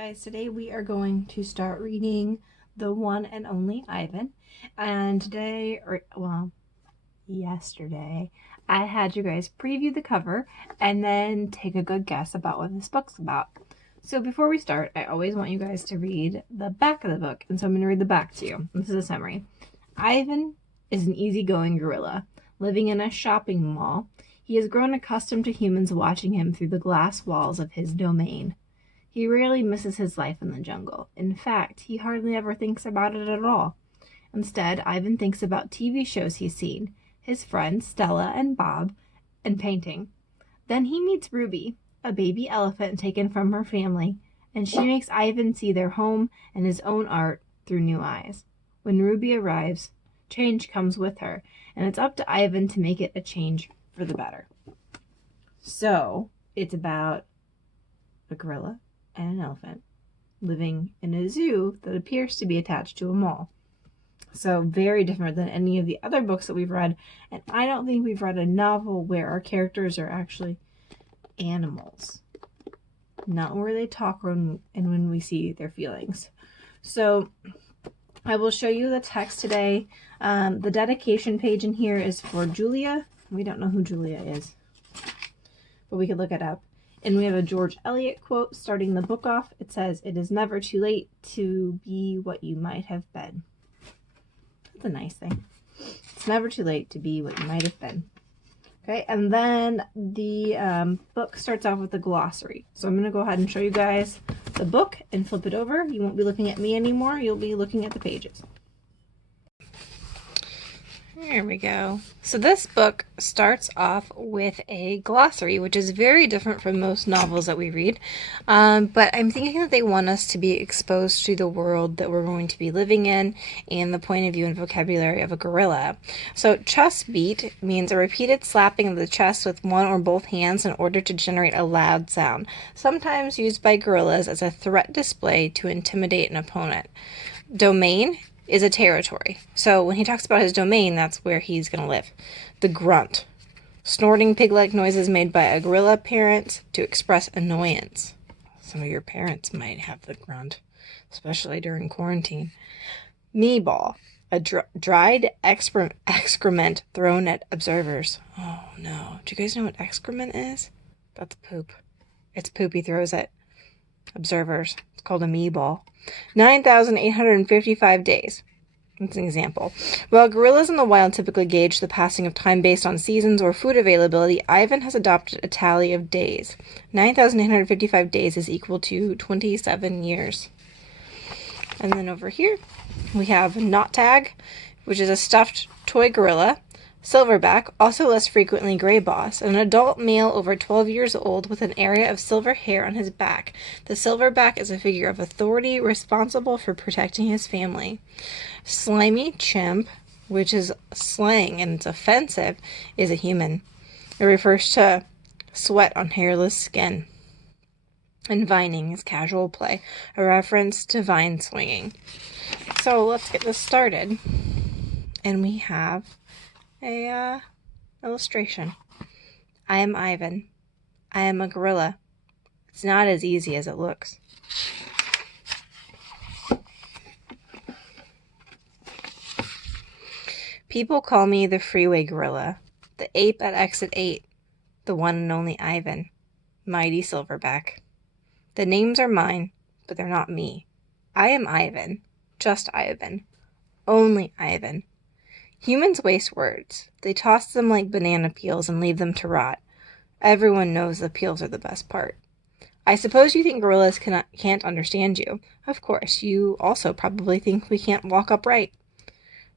Guys, today we are going to start reading The One and Only Ivan. And today, yesterday, I had you guys preview the cover and then take a good guess about what this book's about. So before we start, I always want you guys to read the back of the book, and so I'm going to read the back to you. This is a summary. Ivan is an easygoing gorilla living in a shopping mall. He has grown accustomed to humans watching him through the glass walls of his domain. He rarely misses his life in the jungle. In fact, he hardly ever thinks about it at all. Instead, Ivan thinks about TV shows he's seen, his friends Stella and Bob, and painting. Then he meets Ruby, a baby elephant taken from her family, and she makes Ivan see their home and his own art through new eyes. When Ruby arrives, change comes with her, and it's up to Ivan to make it a change for the better. So, it's about a gorilla and an elephant living in a zoo that appears to be attached to a mall. So very different than any of the other books that we've read, and I don't think we've read a novel where our characters are actually animals, not where they talk and when we see their feelings. So I will show you the text today. The dedication page in here is for Julia. We don't know who Julia is, but we could look it up. And we have a George Eliot quote starting the book off. It says, "It is never too late to be what you might have been." That's a nice thing. It's never too late to be what you might have been. Okay, and then the book starts off with a glossary. So I'm going to go ahead and show you guys the book and flip it over. You won't be looking at me anymore. You'll be looking at the pages. There we go. So this book starts off with a glossary, which is very different from most novels that we read. But I'm thinking that they want us to be exposed to the world that we're going to be living in and the point of view and vocabulary of a gorilla. So chest beat means a repeated slapping of the chest with one or both hands in order to generate a loud sound, sometimes used by gorillas as a threat display to intimidate an opponent. Domain is a territory. So when he talks about his domain, that's where he's going to live. The grunt. Snorting pig-like noises made by a gorilla parent to express annoyance. Some of your parents might have the grunt, especially during quarantine. Meatball. A dried excrement thrown at observers. Oh no. Do you guys know what excrement is? That's poop. It's poop he throws at observers. It's called a meatball. 9,855 days. That's an example. While gorillas in the wild typically gauge the passing of time based on seasons or food availability, Ivan has adopted a tally of days. 9,855 days is equal to 27 years. And then over here, we have Knot Tag, which is a stuffed toy gorilla. Silverback, also less frequently gray boss, an adult male over 12 years old with an area of silver hair on his back. The silverback is a figure of authority responsible for protecting his family. Slimy chimp, which is slang and it's offensive, is a human. It refers to sweat on hairless skin. And vining is casual play, a reference to vine swinging. So let's get this started. And we have a illustration. I am Ivan. I am a gorilla. It's not as easy as it looks. People call me the freeway gorilla, the ape at exit 8, the one and only Ivan, mighty silverback. The names are mine, but they're not me. I am Ivan, just Ivan, only Ivan. Humans waste words. They toss them like banana peels and leave them to rot. Everyone knows the peels are the best part. I suppose you think gorillas can't understand you. Of course, you also probably think we can't walk upright.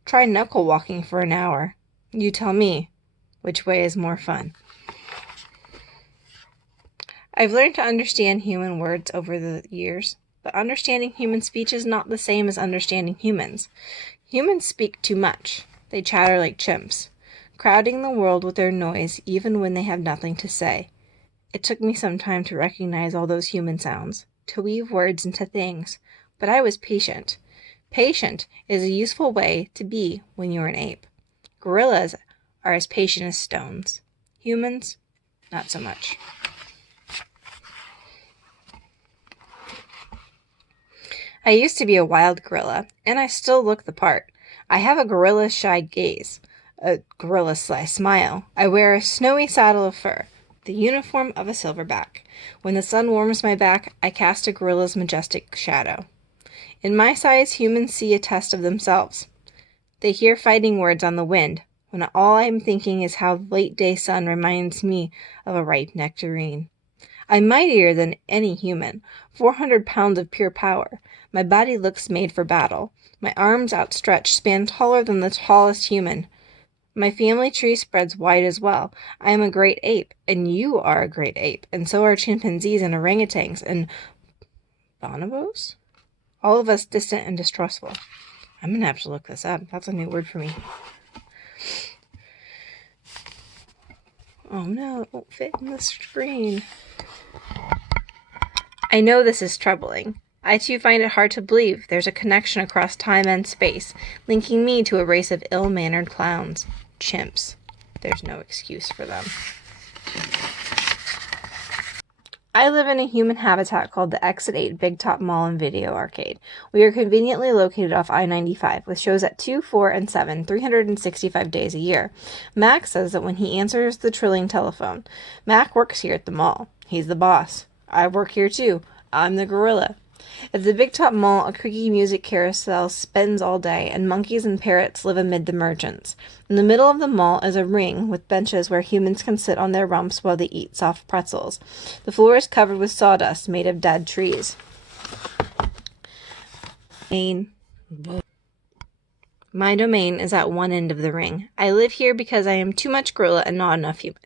Try knuckle walking for an hour. You tell me, which way is more fun? I've learned to understand human words over the years, but understanding human speech is not the same as understanding humans. Humans speak too much. They chatter like chimps, crowding the world with their noise even when they have nothing to say. It took me some time to recognize all those human sounds, to weave words into things, but I was patient. Patient is a useful way to be when you're an ape. Gorillas are as patient as stones. Humans, not so much. I used to be a wild gorilla, and I still look the part. I have a gorilla-shy gaze, a gorilla-sly smile. I wear a snowy saddle of fur, the uniform of a silverback. When the sun warms my back, I cast a gorilla's majestic shadow. In my size, humans see a test of themselves. They hear fighting words on the wind, when all I'm thinking is how the late-day sun reminds me of a ripe nectarine. I'm mightier than any human, 400 pounds of pure power. My body looks made for battle. My arms outstretched span taller than the tallest human. My family tree spreads wide as well. I am a great ape, and you are a great ape, and so are chimpanzees and orangutans and bonobos? All of us distant and distrustful. I'm gonna have to look this up. That's a new word for me. Oh no, it won't fit in the screen. I know this is troubling. I too find it hard to believe there's a connection across time and space, linking me to a race of ill-mannered clowns. Chimps. There's no excuse for them. I live in a human habitat called the Exit 8 Big Top Mall and Video Arcade. We are conveniently located off I-95, with shows at 2, 4, and 7, 365 days a year. Mac says that when he answers the trilling telephone, Mac works here at the mall. He's the boss. I work here too. I'm the gorilla. At the Big Top Mall, a creaky music carousel spins all day, and monkeys and parrots live amid the merchants. In the middle of the mall is a ring with benches where humans can sit on their rumps while they eat soft pretzels. The floor is covered with sawdust made of dead trees. My domain is at one end of the ring. I live here because I am too much gorilla and not enough human.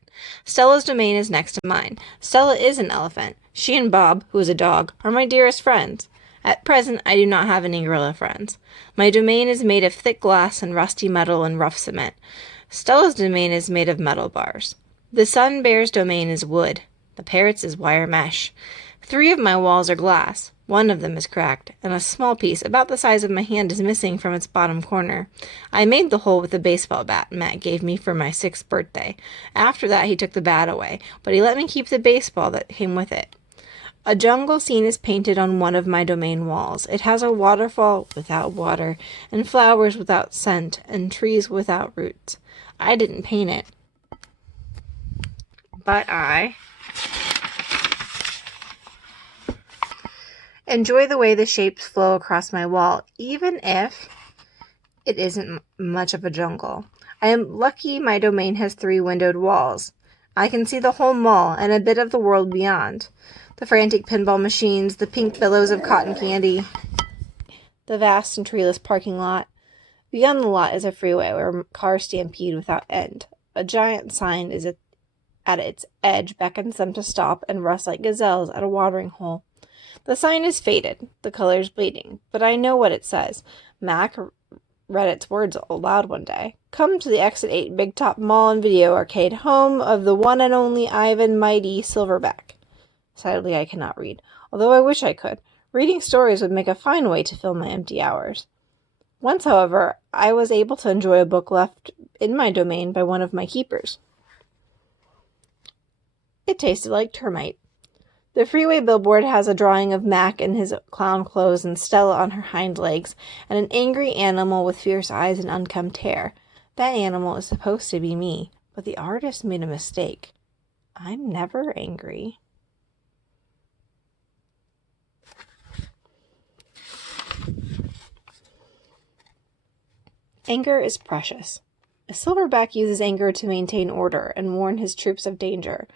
Stella's domain is next to mine. Stella is an elephant. She and Bob, who is a dog, are my dearest friends. At present, I do not have any gorilla friends. My domain is made of thick glass and rusty metal and rough cement. Stella's domain is made of metal bars. The sun bear's domain is wood. The parrot's is wire mesh. 3 of my walls are glass. 1 of them is cracked, and a small piece, about the size of my hand, is missing from its bottom corner. I made the hole with a baseball bat Matt gave me for my 6th birthday. After that, he took the bat away, but he let me keep the baseball that came with it. A jungle scene is painted on one of my domain walls. It has a waterfall without water, and flowers without scent, and trees without roots. I didn't paint it, but I enjoy the way the shapes flow across my wall, even if it isn't much of a jungle. I am lucky my domain has 3 windowed walls. I can see the whole mall and a bit of the world beyond. The frantic pinball machines, the pink billows of cotton candy, the vast and treeless parking lot. Beyond the lot is a freeway where cars stampede without end. A giant sign is at its edge beckons them to stop and rust like gazelles at a watering hole. The sign is faded, the colors bleeding, but I know what it says. Mac read its words aloud one day. Come to the Exit 8 Big Top Mall and Video Arcade, home of the one and only Ivan Mighty Silverback. Sadly, I cannot read, although I wish I could. Reading stories would make a fine way to fill my empty hours. Once, however, I was able to enjoy a book left in my domain by one of my keepers. It tasted like termite. The freeway billboard has a drawing of Mac in his clown clothes and Stella on her hind legs, and an angry animal with fierce eyes and unkempt hair. That animal is supposed to be me, but the artist made a mistake. I'm never angry. Anger is precious. A silverback uses anger to maintain order and warn his troops of danger.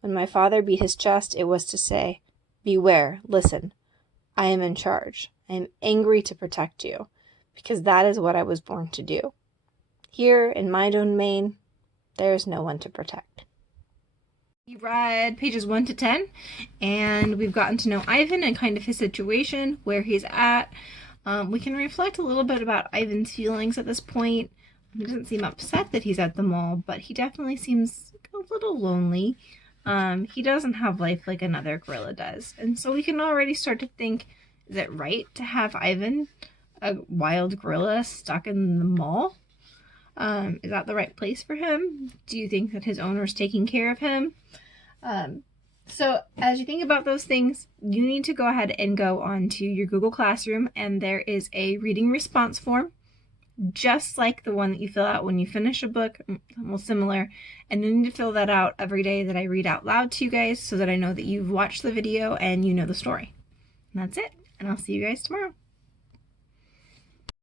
When my father beat his chest, it was to say, beware, listen. I am in charge. I am angry to protect you, because that is what I was born to do. Here, in my domain, there is no one to protect. We read pages 1 to 10, and we've gotten to know Ivan and kind of his situation, where he's at. We can reflect a little bit about Ivan's feelings at this point. He doesn't seem upset that he's at the mall, but he definitely seems a little lonely. He doesn't have life like another gorilla does. And so we can already start to think, is it right to have Ivan, a wild gorilla, stuck in the mall? Is that the right place for him? Do you think that his owner's taking care of him? So as you think about those things, you need to go ahead and go onto your Google Classroom, and there is a reading response form, just like the one that you fill out when you finish a book, well, similar. And you need to fill that out every day that I read out loud to you guys so that I know that you've watched the video and you know the story. And that's it. And I'll see you guys tomorrow.